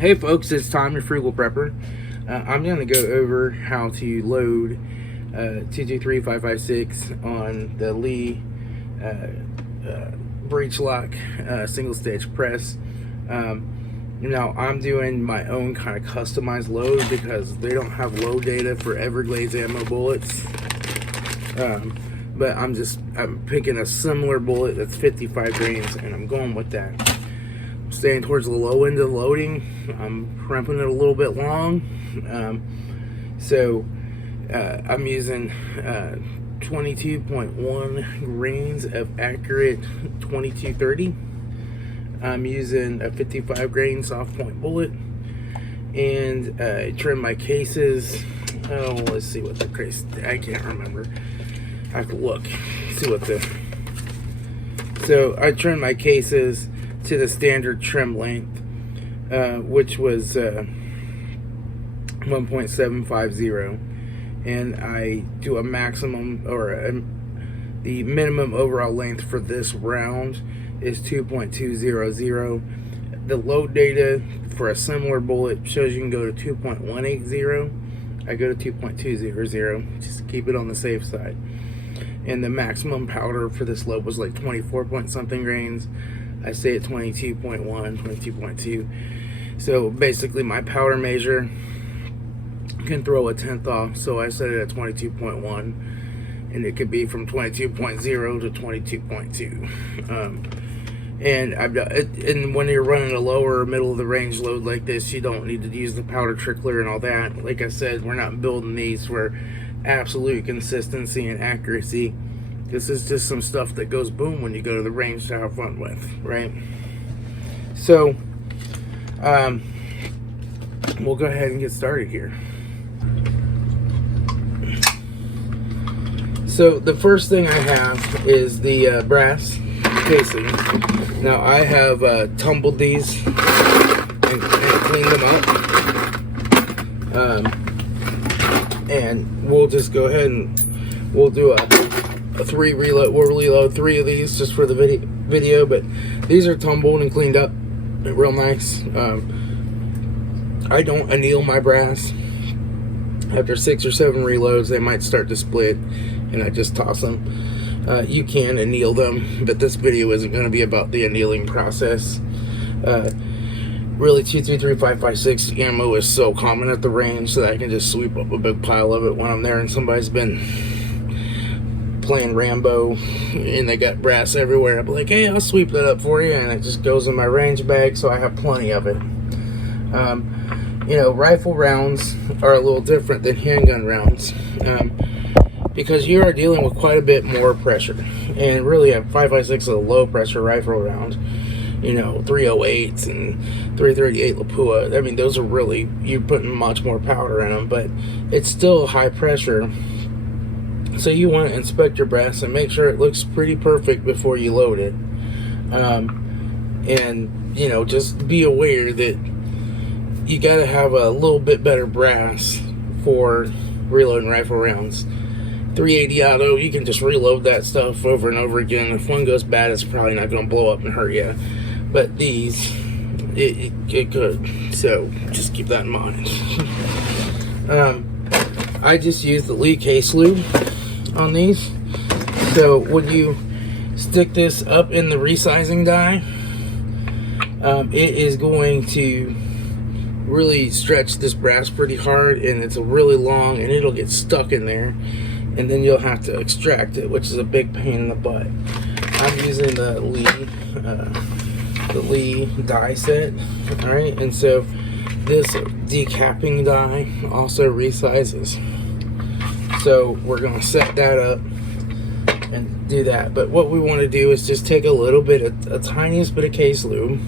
Hey folks, it's Tom, your Frugal Prepper. I'm going to go over how to load 223556 on the Lee Breech lock single stage press. Now I'm doing my own kind of customized load because they don't have load data for Everglades ammo bullets. But I'm picking a similar bullet that's 55 grains and I'm going with that. Staying towards the low end of the loading. I'm crimping it a little bit long. I'm using 22.1 grains of accurate 2230. I'm using a 55 grain soft point bullet, and I trim my cases. Oh, let's see what the case. I can't remember. I have to look. See what the. So I trim my cases to the standard trim length, which was 1.750, and I do a maximum the minimum overall length for this round is 2.200. The load data for a similar bullet shows you can go to 2.180. I go to 2.200 just to keep it on the safe side. And the maximum powder for this load was like 24 point something grains. I stay at 22.1, 22.2. So basically my powder measure can throw a tenth off, so I set it at 22.1, and it could be from 22.0 to 22.2. And when you're running a lower middle of the range load like this, you don't need to use the powder trickler and all that. Like I said, we're not building these for absolute consistency and accuracy. This is just some stuff that goes boom when you go to the range to have fun with, right? So, we'll go ahead and get started here. So the first thing I have is the brass casing. Now I have tumbled these and cleaned them up. And we'll just go ahead and we'll do a 3 reload. We'll reload 3 of these just for the video, but these are tumbled and cleaned up real nice. I don't anneal my brass. After 6 or 7 reloads, they might start to split, and I just toss them. You can anneal them, but this video isn't going to be about the annealing process. Really, 223556 ammo is so common at the range that I can just sweep up a big pile of it when I'm there and somebody's been playing Rambo and they got brass everywhere. I'll be like, hey, I'll sweep that up for you, and it just goes in my range bag, so I have plenty of it. You know, rifle rounds are a little different than handgun rounds, because you are dealing with quite a bit more pressure, and really a 5.56 is a low pressure rifle round. You know, 308s and 338 Lapua. I mean, those are really, you're putting much more powder in them, but it's still high pressure. So you want to inspect your brass and make sure it looks pretty perfect before you load it. And, you know, just be aware that you got to have a little bit better brass for reloading rifle rounds. 380 auto, you can just reload that stuff over and over again. If one goes bad, it's probably not going to blow up and hurt you. But these, it could. So just keep that in mind. I just use the Lee case lube on these. So when you stick this up in the resizing die, it is going to really stretch this brass pretty hard, and it's really long, and it'll get stuck in there, and then you'll have to extract it, which is a big pain in the butt. I'm using the Lee die set. All right, and so this decapping die also resizes. So we're gonna set that up and do that. But what we want to do is just take a little bit, a tiniest bit of case lube,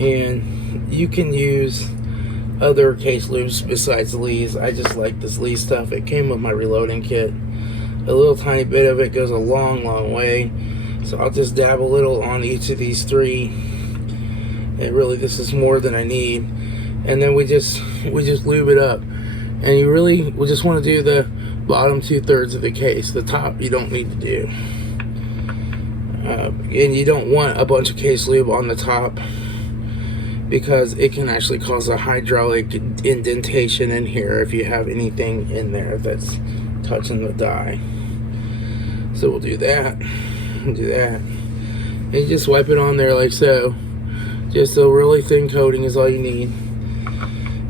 and you can use other case lubes besides Lee's. I just like this Lee stuff. It came with my reloading kit. A little tiny bit of it goes a long, long way. So I'll just dab a little on each of these 3. And really, this is more than I need. And then we just lube it up. And we just want to do the bottom 2/3 of the case. The top you don't need to do. And you don't want a bunch of case lube on the top. because it can actually cause a hydraulic indentation in here if you have anything in there that's touching the die. So we'll do that. We'll do that. And you just wipe it on there like so. Just a really thin coating is all you need.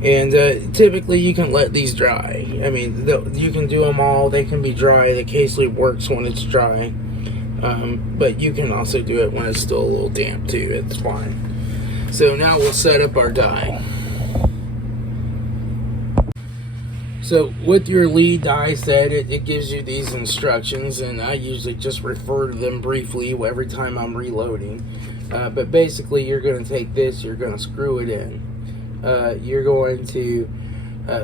And typically you can let these dry. I mean, you can do them all. They can be dry. The case sleeve works when it's dry. But you can also do it when it's still a little damp too. It's fine. So now we'll set up our die. So with your lead die set, it gives you these instructions, and I usually just refer to them briefly every time I'm reloading. But basically you're going to take this, you're going to screw it in. You're going to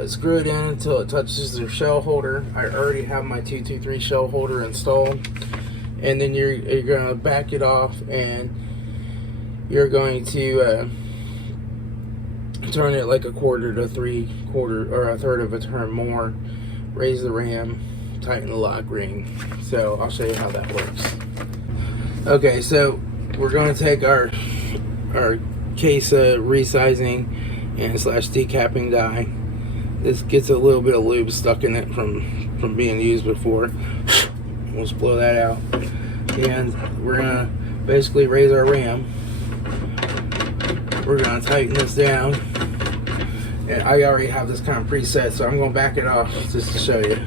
screw it in until it touches the shell holder. I already have my 223 shell holder installed. And then you're going to back it off, and you're going to turn it like a quarter to 3/4 or a third of a turn more. Raise the ram, tighten the lock ring. So I'll show you how that works. Okay, so we're going to take our case resizing and slash decapping die. This gets a little bit of lube stuck in it from being used before. We'll just blow that out. And we're going to basically raise our ram. We're going to tighten this down. And I already have this kind of preset, so I'm going to back it off just to show you.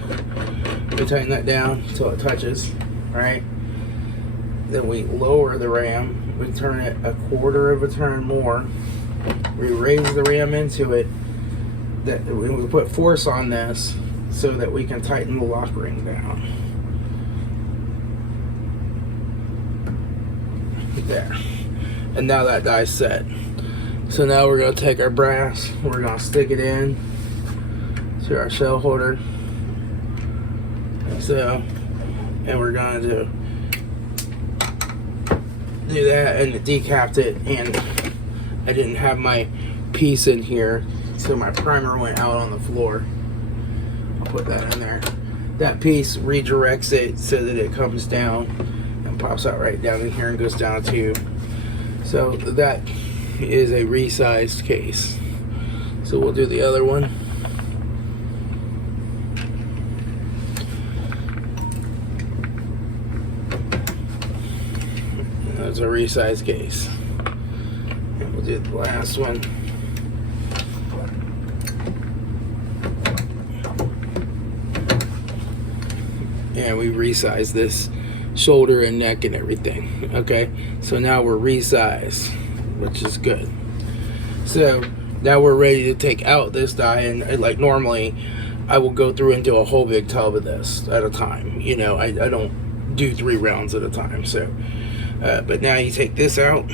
We tighten that down until it touches. Alright? Then we lower the ram. We turn it a quarter of a turn more. We raise the ram into it. We put force on this so that we can tighten the lock ring down. There. And now that die's set. So now we're going to take our brass, we're going to stick it in to our shell holder. So, and we're going to do that, and it decapped it, and I didn't have my piece in here, so my primer went out on the floor. I'll put that in there. That piece redirects it so that it comes down and pops out right down in here and goes down a tube. So that is a resized case. So we'll do the other one. That's a resized case. And we'll do the last one. And we resize this shoulder and neck and everything. Okay, so now we're resized, which is good. So now we're ready to take out this die, and like normally I will go through and do a whole big tub of this at a time. You know, I don't do 3 rounds at a time. So but now you take this out,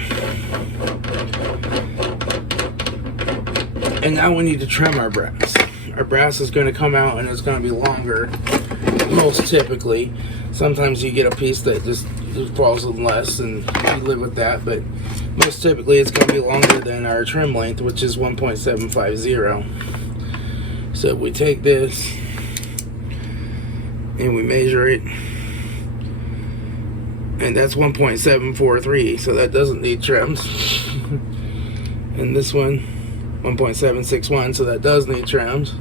and now we need to trim our brass. Our brass is going to come out, and it's going to be longer most typically. Sometimes you get a piece that just falls in less, and you live with that, but most typically it's going to be longer than our trim length, which is 1.750. So we take this and we measure it, and that's 1.743, so that doesn't need trims. And this one 1.761, so that does need trims.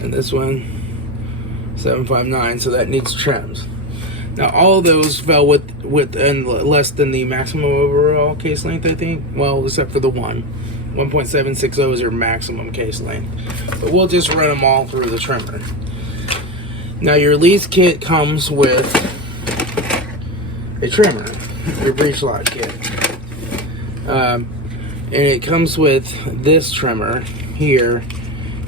And this one 759, so that needs trims. Now all of those fell within less than the maximum overall case length, I think. Well, except for the 1.760 is your maximum case length. But we'll just run them all through the trimmer. Now your lease kit comes with a trimmer, your breech lock kit. And it comes with this trimmer here,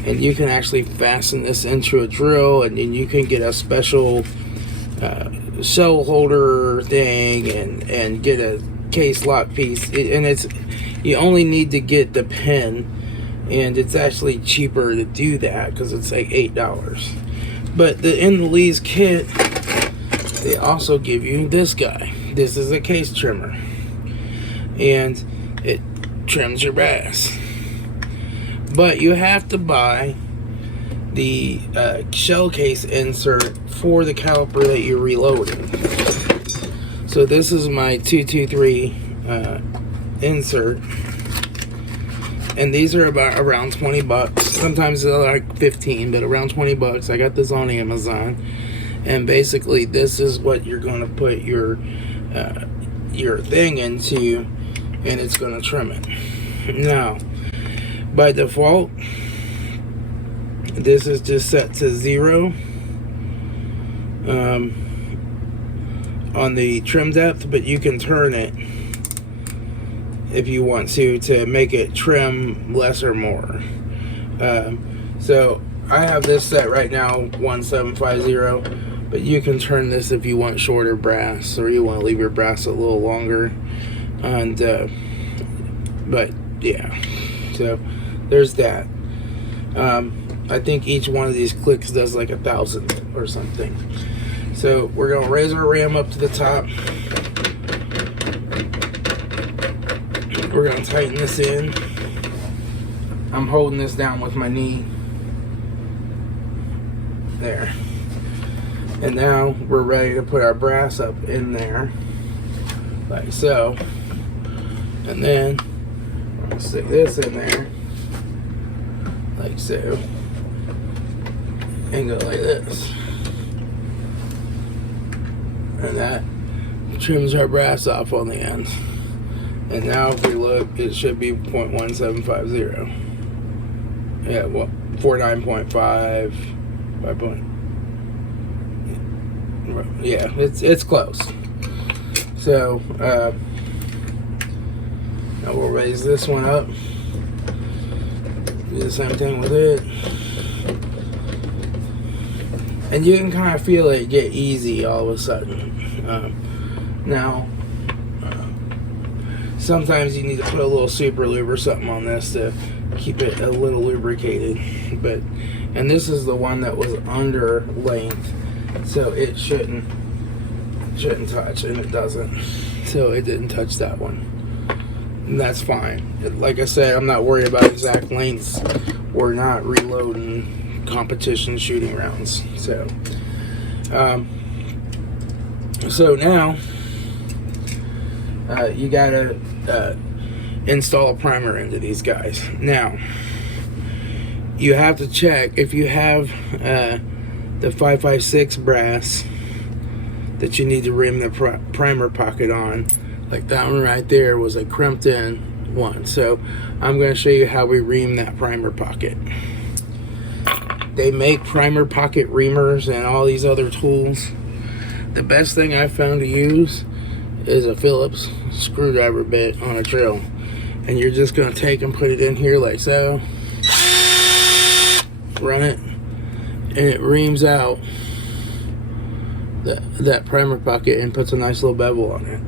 and you can actually fasten this into a drill, and then you can get a special shell holder thing and get a case lock piece. And it's, you only need to get the pin, and it's actually cheaper to do that because it's like $8. But in the Lee's kit, they also give you this guy. This is a case trimmer, and it trims your brass. But you have to buy the shell case insert for the caliper that you're reloading. So this is my 223 insert, And these are about around 20 bucks. Sometimes they're like 15, but around 20 bucks. I got this on Amazon. And basically this is what you're going to put your thing into, and it's going to trim it. Now, by default, this is just set to 0 on the trim depth, but you can turn it if you want to make it trim less or more. So I have this set right now 1750, but you can turn this if you want shorter brass, or you want to leave your brass a little longer. And but yeah, so there's that. I think each one of these clicks does like 1,000 or something. So we're gonna raise our ram up to the top. We're gonna tighten this in. I'm holding this down with my knee. There. And now we're ready to put our brass up in there, like so. And then we're gonna stick this in there, like so, and go like this. And that trims our brass off on the end. And now if we look, it should be 0.1750. Yeah, well, 49.5, 5 point. Yeah, it's close. So now we'll raise this one up. Do the same thing with it. And you can kind of feel it get easy all of a sudden. Now, sometimes you need to put a little super lube or something on this to keep it a little lubricated. And this is the one that was under length, so it shouldn't touch, and it doesn't. So it didn't touch that one. And that's fine. Like I said, I'm not worried about exact lengths. We're not reloading competition shooting rounds. So now you gotta install a primer into these guys. Now you have to check if you have the 556 brass that you need to rim the primer pocket on. Like that one right there was a crimped in one. So I'm going to show you how we ream that primer pocket. They make primer pocket reamers and all these other tools. The best thing I've found to use is a Phillips screwdriver bit on a drill. And you're just going to take and put it in here like so. Run it. And it reams out that primer pocket and puts a nice little bevel on it.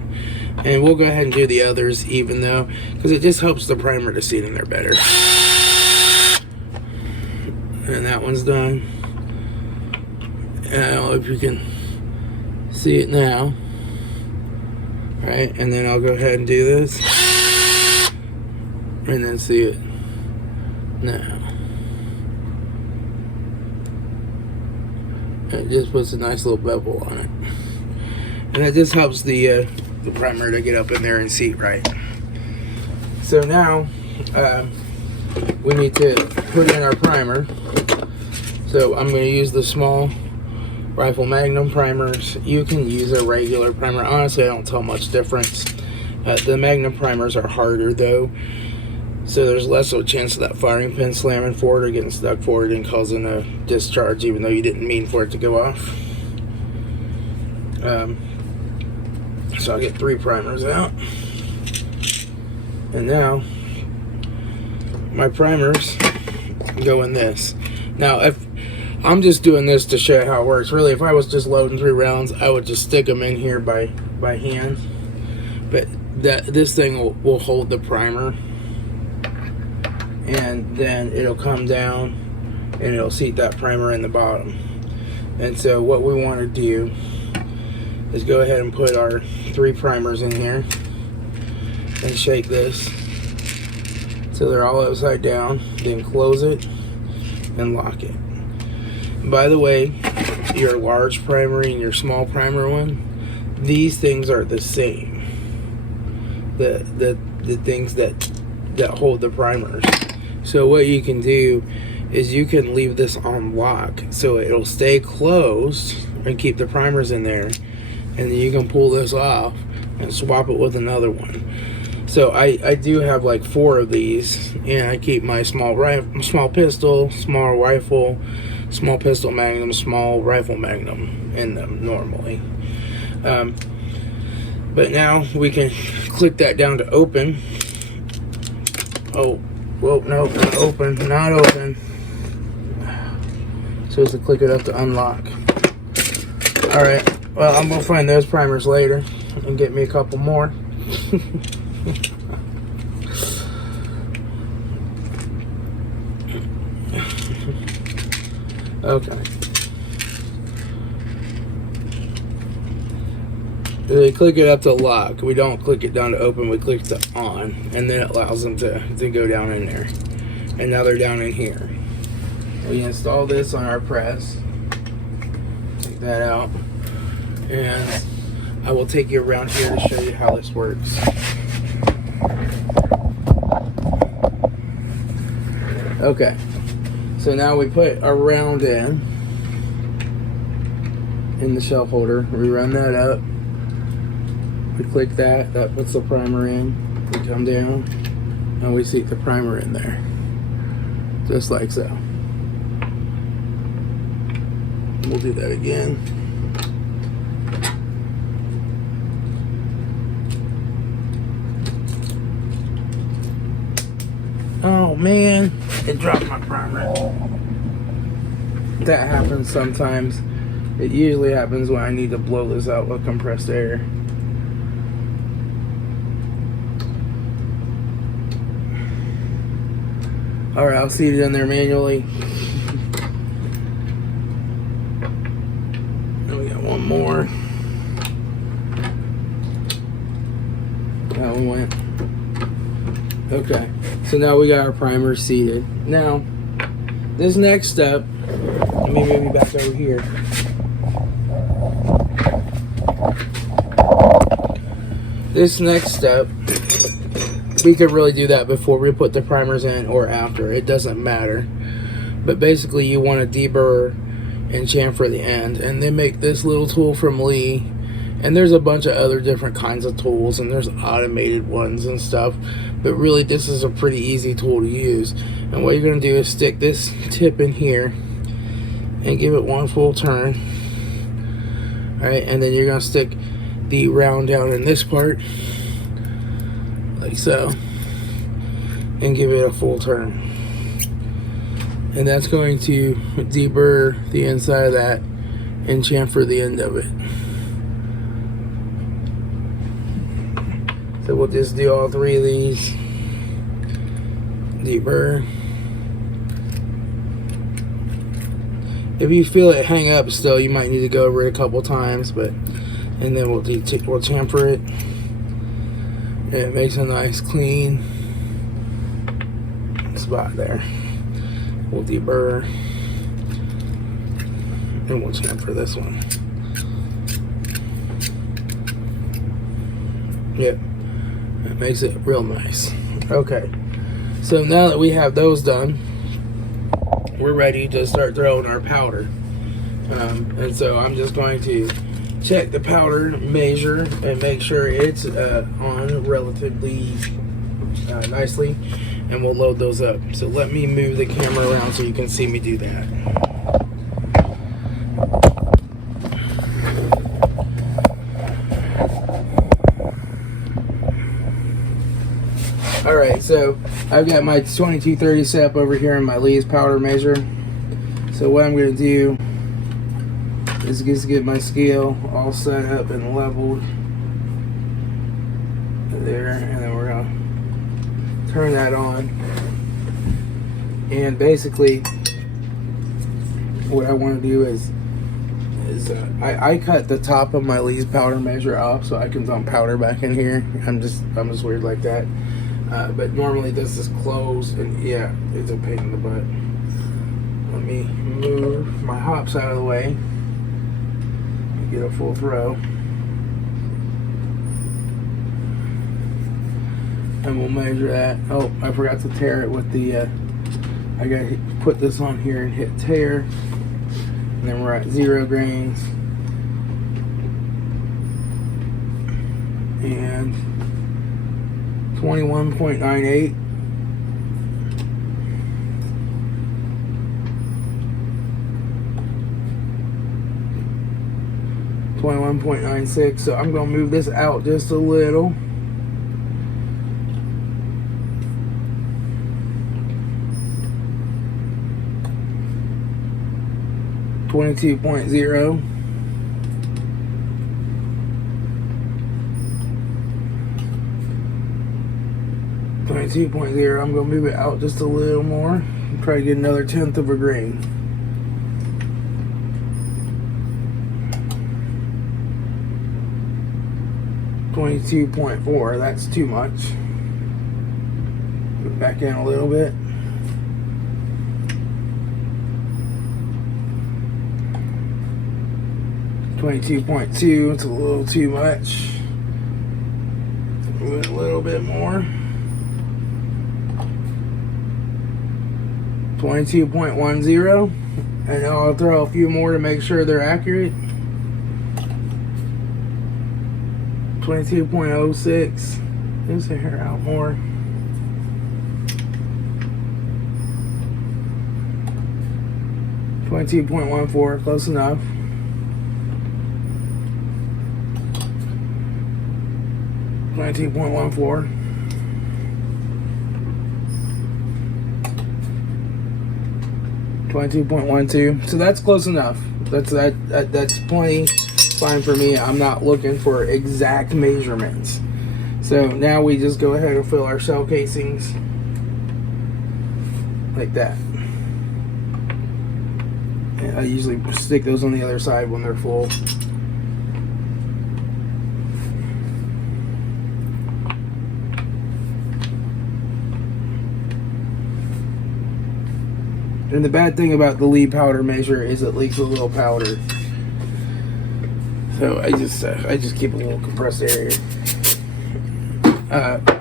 And we'll go ahead and do the others even though, because it just helps the primer to seat in there better. And that one's done. I don't know if you can see it now. Right, and then I'll go ahead and do this. And then see it now. It just puts a nice little bevel on it. And it just helps the primer to get up in there and seat right. So now we need to put in our primer. So I'm going to use the small Rifle Magnum primers. You can use a regular primer. Honestly, I don't tell much difference. The Magnum primers are harder though, so there's less of a chance of that firing pin slamming forward or getting stuck forward and causing a discharge even though you didn't mean for it to go off. So I'll get 3 primers out. And now my primers go in this. Now if I'm just doing this to show how it works. Really, if I was just loading 3 rounds, I would just stick them in here by hand. But this thing will hold the primer, and then it'll come down and it'll seat that primer in the bottom. And so what we want to do is go ahead and put our 3 primers in here and shake this so they're all upside down. Then close it and lock it. By the way, your large primer and your small primer one, these things are the same. The things that that hold the primers. So what you can do is you can leave this on lock so it'll stay closed and keep the primers in there, and then you can pull this off and swap it with another one. So I do have like 4 of these, and I keep my small pistol, small rifle, small pistol magnum, small rifle magnum in them normally. But now we can click that down to open. Oh, well, no, not open, not open. Supposed to click it up to unlock. Alright, well, I'm gonna find those primers later and get me a couple more. Okay. We click it up to lock. We don't click it down to open, we click to on, and then it allows them to go down in there. And now they're down in here. We install this on our press. Take that out. And I will take you around here to show you how this works. Okay. So now we put our round in the shelf holder. We run that up. We click that. That puts the primer in. We come down and we seat the primer in there. Just like so. We'll do that again. Oh man, it dropped my primer. That happens sometimes. It usually happens when I need to blow this out with compressed air. Alright, I'll seat it in there manually. And we got one more. That one went. Okay, so now we got our primer seated. Now, this next step, let me move you back over here. This next step, we could really do that before we put the primers in or after. It doesn't matter. But basically, you want to deburr and chamfer the end. And they make this little tool from Lee. And there's a bunch of other different kinds of tools, and there's automated ones and stuff. But really, this is a pretty easy tool to use. And what you're going to do is stick this tip in here and give it one full turn. Alright, and then you're going to stick the round down in this part, like so, and give it a full turn. And that's going to deburr the inside of that and chamfer the end of it. So we'll just do all 3 of these. Deburr. If you feel it hang up still, you might need to go over it a couple times, but and then we'll chamfer it. And it makes a nice clean spot there. We'll deburr and we'll chamfer this one. Yep. It makes it real nice. Okay, so now that we have those done, we're ready to start throwing our powder. And so I'm just going to check the powder, measure, and make sure it's on relatively nicely, and we'll load those up. So let me move the camera around so you can see me do that. Alright, so I've got my 2230 set up over here in my Lee's powder measure. So what I'm going to do is just get my scale all set up and leveled there, and then we're going to turn that on. And basically what I want to do is I cut the top of my Lee's powder measure off so I can dump powder back in here. I'm just weird like that. But normally this is closed, and yeah, it's a pain in the butt. Let me move my hops out of the way and get a full throw. and we'll measure that. Oh, I forgot to tear it with the I gotta put this on here and hit tear, and then we're at 0 grains and 21.98. 21.96. So I'm gonna move this out just a little. .20. 22.0. I'm gonna move it out just a little more. Try to get another 1/10 of a grain. .4. That's too much. Put it back in a little bit. .2. It's a little too much. Move it a little bit more. 22.10. And I'll throw a few more to make sure they're accurate. 22.06. Just a hair out more. 22.14. Close enough. 22.14. 22.12. So that's close enough. That's plenty fine for me. I'm not looking for exact measurements. So now we just go ahead and fill our shell casings like that. And I usually stick those on the other side when they're full. And the bad thing about the lead powder measure is it leaks a little powder. So I just keep a little compressed area.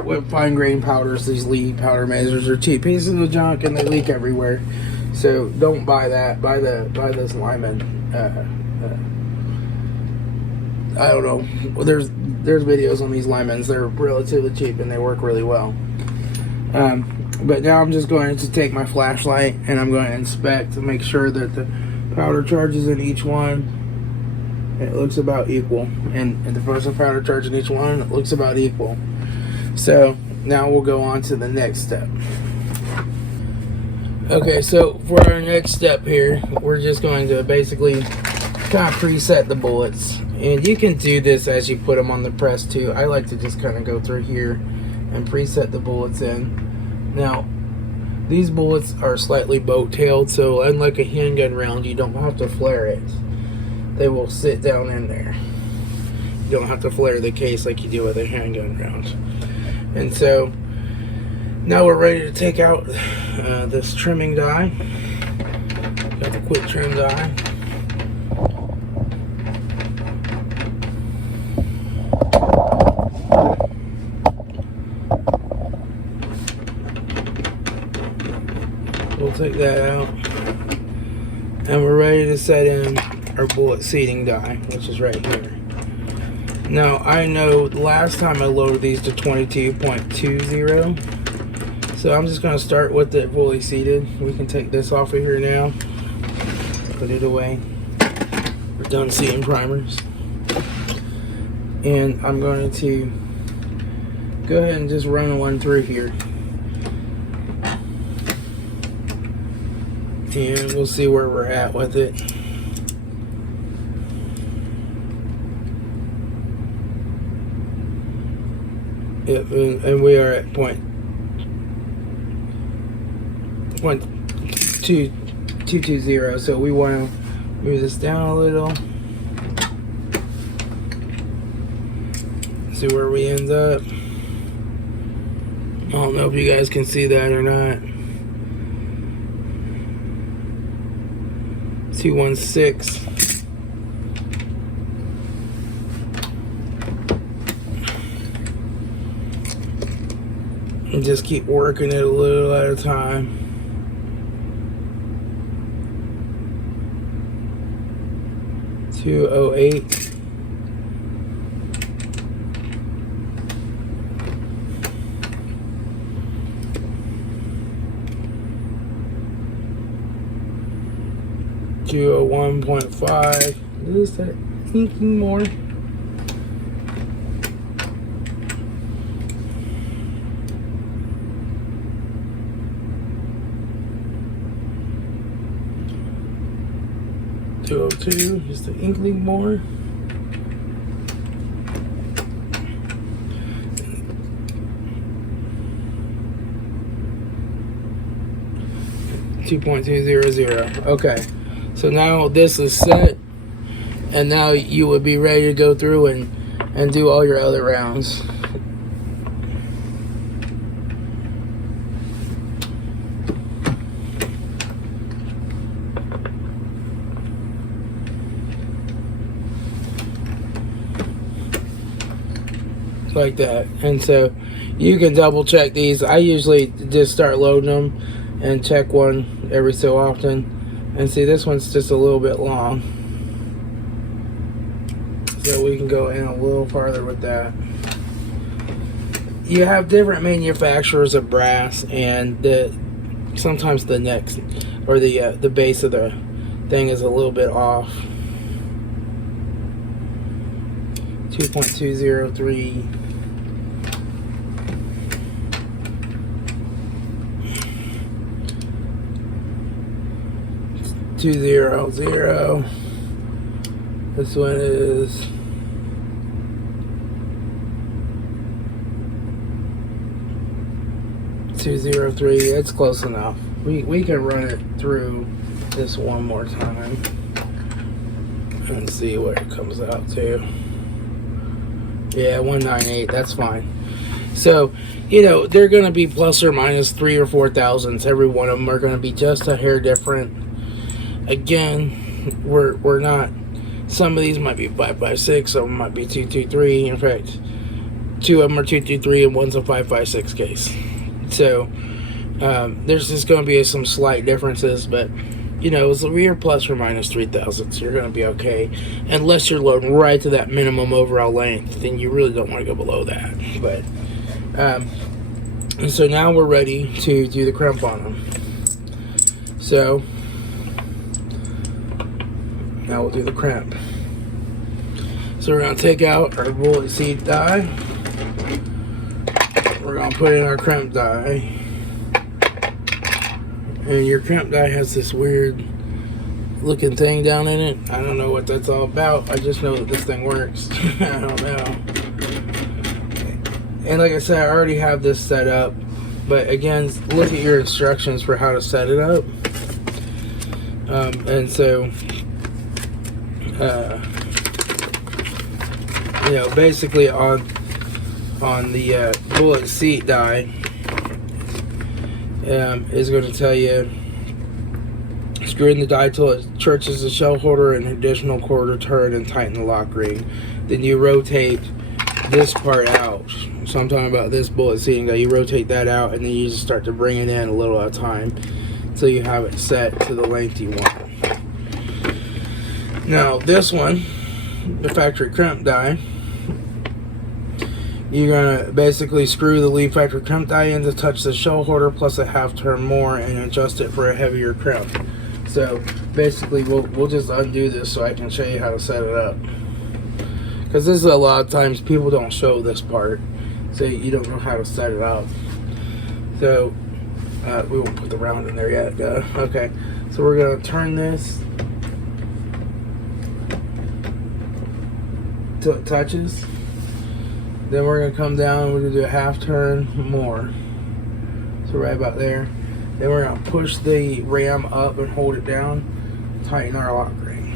With fine grain powders, these lead powder measures are cheap pieces of junk and they leak everywhere. So don't buy that. Buy this Lyman. I don't know. Well, there's videos on these Lymans. They're relatively cheap and they work really well. But now I'm just going to take my flashlight and I'm going to inspect to make sure that the powder charges in each one, it looks about equal. And the frozen powder charge in each one, it looks about equal. So now we'll go on to the next step. Okay, so for our next step here, we're just going to basically kind of preset the bullets. And you can do this as you put them on the press too. I like to just kind of go through here and preset the bullets in. Now, these bullets are slightly boat-tailed, so unlike a handgun round, you don't have to flare it. They will sit down in there. You don't have to flare the case like you do with a handgun round. And so, now we're ready to take out this trimming die. Got the quick trim die. We'll take that out, and we're ready to set in our bullet seating die, which is right here. Now I know the last time I loaded these to 22.20, so I'm just going to start with it fully seated. We can take this off of here now, put it away. We're done seating primers, and I'm going to go ahead and just run one through here. And we'll see where we're at with it. Yep, and we are at .220, so we want to move this down a little. See where we end up. I don't know if you guys can see that or not. 216. and just keep working it a little at a time. $208. $201.5. Is that inking more? $202. Is the inkling more? $2.200. Okay. So now this is set, and now you would be ready to go through and do all your other rounds. Like that. And so you can double check these. I usually just start loading them and check one every so often. And see, this one's just a little bit long, so we can go in a little farther with that. You have different manufacturers of brass, and sometimes the neck or the base of the thing is a little bit off. 2.203. $200. This one is $203. It's close enough. We can run it through this one more time and see what it comes out to. Yeah, 198. That's fine. So, you know, they're going to be plus or minus 3 or 4 thousandths. Every one of them are going to be just a hair different. Again, we're not. Some of these might be 5.56, some of them might be 2.23. In fact, 2 of them are 2.23 and one's a 5.56 case. So there's just going to be some slight differences, but you know, as we're plus or minus 3 thousandths, you're going to be okay, unless you're loading right to that minimum overall length. Then you really don't want to go below that. But and so now we're ready to do the crimp on them. So now we'll do the crimp. So we're going to take out our bullet seed die. We're going to put in our crimp die. And your crimp die has this weird looking thing down in it. I don't know what that's all about. I just know that this thing works. I don't know. And like I said, I already have this set up. But again, look at your instructions for how to set it up. And so you know, basically on the bullet seat die is going to tell you screw in the die till it touches the shell holder and additional quarter turn and tighten the lock ring. Then you rotate this part out. So I'm talking about this bullet seating die. You rotate that out, and then you just start to bring it in a little at a time until you have it set to the length you want. Now this one, the factory crimp die, you're going to basically screw the lead factory crimp die in to touch the shell holder plus a half turn more and adjust it for a heavier crimp. So basically we'll just undo this so I can show you how to set it up, because this is a lot of times people don't show this part, so you don't know how to set it up. So we won't put the round in there yet. Okay, so we're going to turn this till it touches. Then we're going to come down and we're going to do a half turn more. So right about there. Then we're going to push the ram up and hold it down. Tighten our lock ring.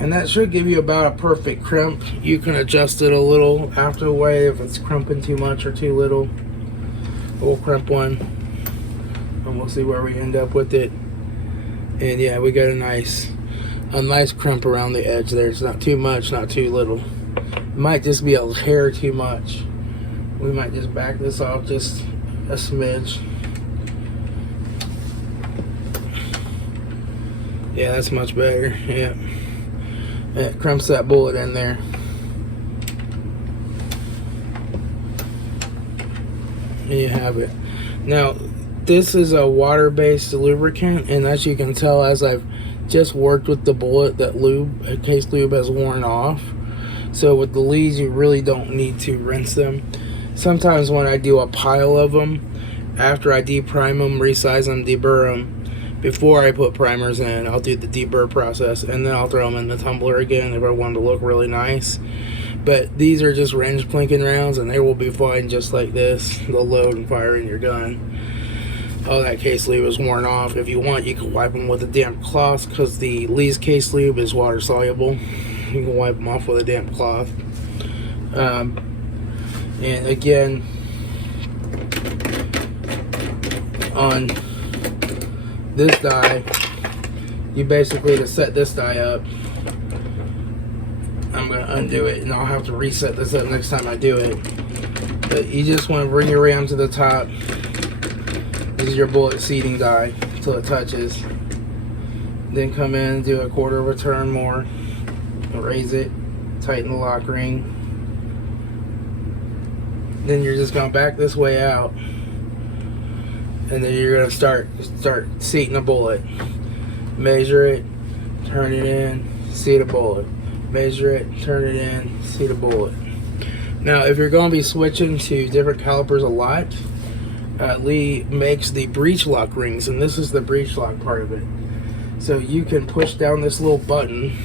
And that should give you about a perfect crimp. You can adjust it a little after the way if it's crimping too much or too little. We'll crimp one. And we'll see where we end up with it. And yeah, we got a nice crimp around the edge there. It's not too much, not too little. It might just be a hair too much. We might just back this off just a smidge. Yeah, that's much better. Yeah. It crimps that bullet in there. And you have it. Now, this is a water-based lubricant, and as you can tell, as I've just worked with the bullet, that lube, case lube has worn off. So with the leads, you really don't need to rinse them. Sometimes when I do a pile of them, after I deprime them, resize them, deburr them, before I put primers in, I'll do the deburr process, and then I'll throw them in the tumbler again if I want them to look really nice. But these are just range plinking rounds, and they will be fine just like this. They'll load and fire in your gun. All that case lube is worn off. If you want, you can wipe them with a damp cloth, because the Lee's case lube is water soluble. You can wipe them off with a damp cloth. And again, on this die, you basically, to set this die up, I'm going to undo it, and I'll have to reset this up next time I do it. But you just want to bring your ram to the top. This is your bullet seating die until it touches. Then come in, do a quarter of a turn more, raise it, tighten the lock ring. Then you're just going to back this way out, and then you're going to start seating the bullet. Measure it, turn it in, seat a bullet. Measure it, turn it in, seat a bullet. Now, if you're going to be switching to different calipers a lot, Lee makes the breech lock rings, and this is the breech lock part of it. So you can push down this little button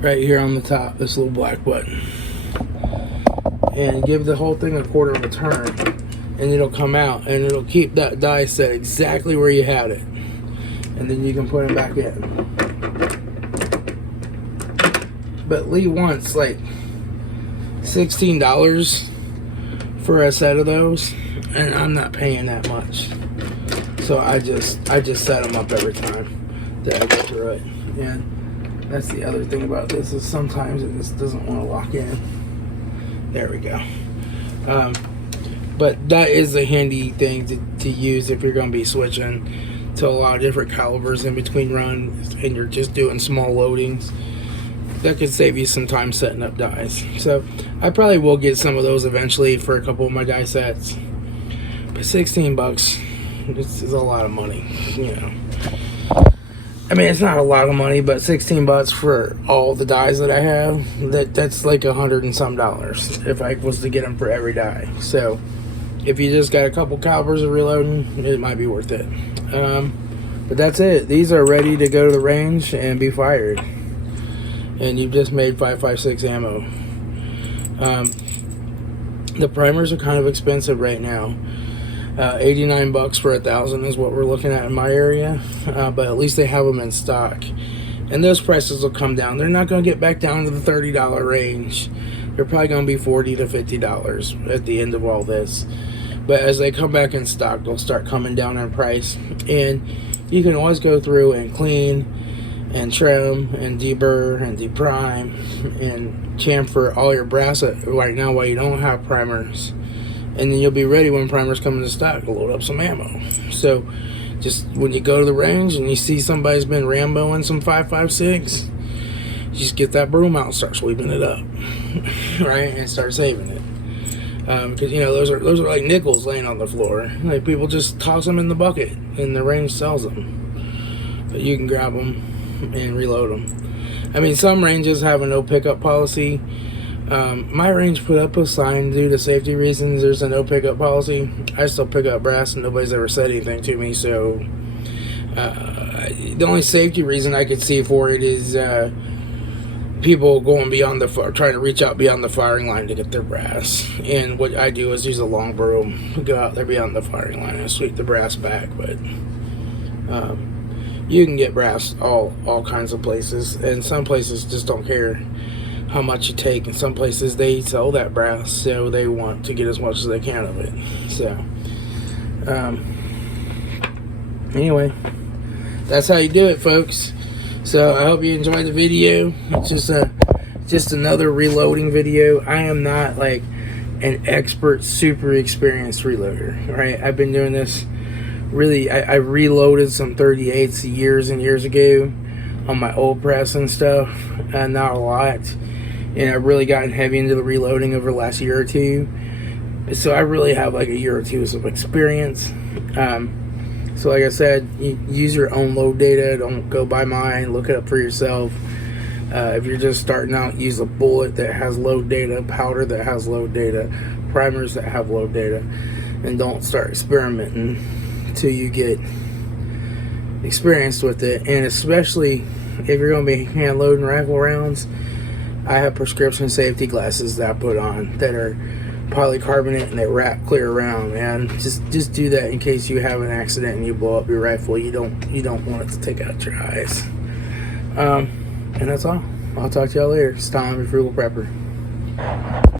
right here on the top, this little black button, and give the whole thing a quarter of a turn, and it'll come out, and it'll keep that die set exactly where you had it, and then you can put it back in. But Lee wants like $16 for a set of those, and I'm not paying that much. So I just set them up every time that I go through it. And that's the other thing about this, is sometimes it just doesn't want to lock in. There we go. But that is a handy thing to use if you're going to be switching to a lot of different calibers in between runs and you're just doing small loadings. That could save you some time setting up dies. So I probably will get some of those eventually for a couple of my die sets. But $16, this is a lot of money, you know. I mean, it's not a lot of money, but $16 for all the dies that I have, that's like $100 and some if I was to get them for every die. So if you just got a couple calibers of reloading, it might be worth it. But that's it. These are ready to go to the range and be fired. And you've just made 5.56 ammo. The primers are kind of expensive right now. $89 for 1,000 is what we're looking at in my area, but at least they have them in stock, and those prices will come down. They're not going to get back down to the $30 range. They're probably going to be $40 to $50 at the end of all this, but as they come back in stock, they'll start coming down in price. And you can always go through and clean and trim and deburr and deprime and chamfer all your brass right now while you don't have primers. And then you'll be ready when primers come into stock to load up some ammo. So just when you go to the range and you see somebody's been Ramboing some 5.56, you just get that broom out and start sweeping it up, right, and start saving it. Because you know those are like nickels laying on the floor. Like, people just toss them in the bucket, and the range sells them. But you can grab them and reload them. I mean, some ranges have a no pickup policy. My range put up a sign due to safety reasons. There's a no pickup policy. I still pick up brass, and nobody's ever said anything to me. So the only safety reason I could see for it is people going beyond the trying to reach out beyond the firing line to get their brass. And what I do is use a long broom, go out there beyond the firing line and sweep the brass back. But you can get brass all kinds of places, and some places just don't care how much you take, and some places they sell that brass, so they want to get as much as they can of it. So anyway, that's how you do it, folks. So I hope you enjoyed the video. It's just another reloading video. I am not like an expert, super experienced reloader, right? I've been doing this really, I reloaded some 38s years and years ago on my old press and stuff, not a lot, and I've really gotten heavy into the reloading over the last year or two, so I really have like a year or two of experience. So like I said, use your own load data, don't go by mine, look it up for yourself. If you're just starting out, use a bullet that has load data, powder that has load data, primers that have load data, and don't start experimenting until you get experienced with it. And especially if you're going to be hand loading rifle rounds, I have prescription safety glasses that I put on that are polycarbonate and they wrap clear around, man. Just do that in case you have an accident and you blow up your rifle. You don't want it to take out your eyes. And that's all. I'll talk to y'all later. It's Tom, your frugal prepper.